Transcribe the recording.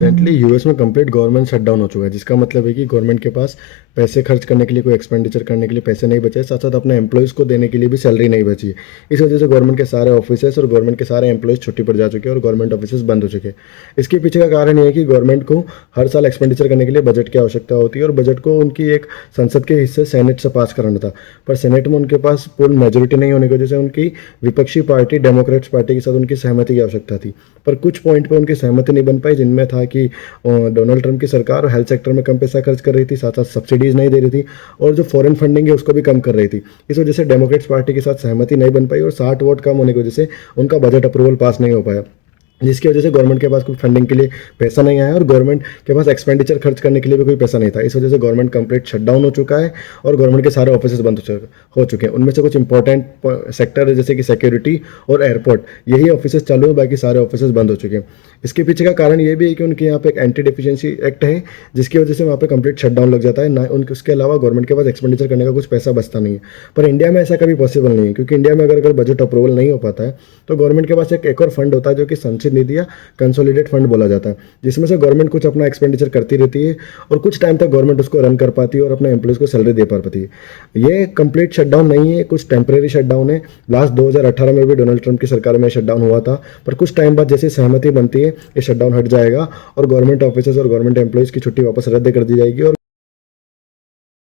Recently US में complete government shutdown हो चुका है, जिसका मतलब है कि गवर्नमेंट के पास पैसे खर्च करने के लिए, कोई एक्सपेंडिचर करने के लिए पैसे नहीं बचे, साथ साथ अपने एम्प्लॉयज़ को देने के लिए भी सैलरी नहीं बची। इस वजह से गवर्नमेंट के सारे ऑफिसेस और गवर्नमेंट के सारे एम्प्लॉयज़ छुट्टी पर जा चुके हैं और गवर्नमेंट ऑफिसेस बंद हो चुके हैं। इसके पीछे का कारण ये है कि गवर्नमेंट को हर साल एक्सपेंडिचर करने के लिए बजट की आवश्यकता होती है और बजट को उनकी एक संसद के हिस्से सेनेट से पास कराना था। पर सेनेट में उनके पास पूर्ण मेजोरिटी नहीं होने की वजह से उनकी विपक्षी पार्टी डेमोक्रेट्स पार्टी के साथ उनकी सहमति की आवश्यकता थी। पर कुछ पॉइंट पर उनकी सहमति नहीं बन पाई, जिनमें था कि डोनाल्ड ट्रंप की सरकार हेल्थ सेक्टर में कम पैसा खर्च कर रही थी, साथ साथ सब्सिडीज नहीं दे रही थी और जो फॉरेन फंडिंग है उसको भी कम कर रही थी। इस वजह से डेमोक्रेट्स पार्टी के साथ सहमति नहीं बन पाई और 60 वोट कम होने की वजह से उनका बजट अप्रूवल पास नहीं हो पाया, जिसकी वजह से गवर्नमेंट के पास कोई फंडिंग के लिए पैसा नहीं आया और गवर्नमेंट के पास एक्सपेंडिचर खर्च करने के लिए भी कोई पैसा नहीं था। इस वजह से गवर्नमेंट कंप्लीट शटडाउन हो चुका है और गवर्नमेंट के सारे ऑफिस बंद हो चुके हैं। उनमें से कुछ इंपॉर्टेंट सेक्टर है जैसे कि सिक्योरिटी और एयरपोर्ट, यही ऑफिस चालू है, बाकी सारे ऑफिस बंद हो चुके हैं। इसके पीछे का कारण ये भी है कि उनके यहाँ पे एक एंटी डेफिशिएंसी एक्ट है, जिसकी वजह से वहाँ पे कंप्लीट शटडाउन लग जाता है ना। उनके उसके अलावा गवर्नमेंट के पास एक्सपेंडिचर करने का कुछ पैसा बचता नहीं है। पर इंडिया में ऐसा कभी पॉसिबल नहीं है, क्योंकि इंडिया में अगर बजट अप्रूवल नहीं हो पाता है तो गवर्नमेंट के पास एक और फंड होता है जो कि संचित निधि या कंसोलिडेट फंड बोला जाता है, जिसमें से गवर्नमेंट कुछ अपना एक्सपेंडिचर करती रहती है और कुछ टाइम तक गवर्नमेंट उसको रन कर पाती है और अपने एम्प्लॉयज़ को सैलरी दे पाती है। ये कंप्लीट शटडाउन नहीं है, कुछ टेम्परेरी शटडाउन है। लास्ट 2018 में भी डोनाल्ड ट्रंप की सरकार में शटडाउन हुआ था, पर कुछ टाइम बाद जैसे सहमति बनती है ये शटडाउन हट जाएगा और गवर्नमेंट ऑफिसर्स और गवर्नमेंट एम्प्लॉयज़ की छुट्टी वापस रद्द कर दी जाएगी और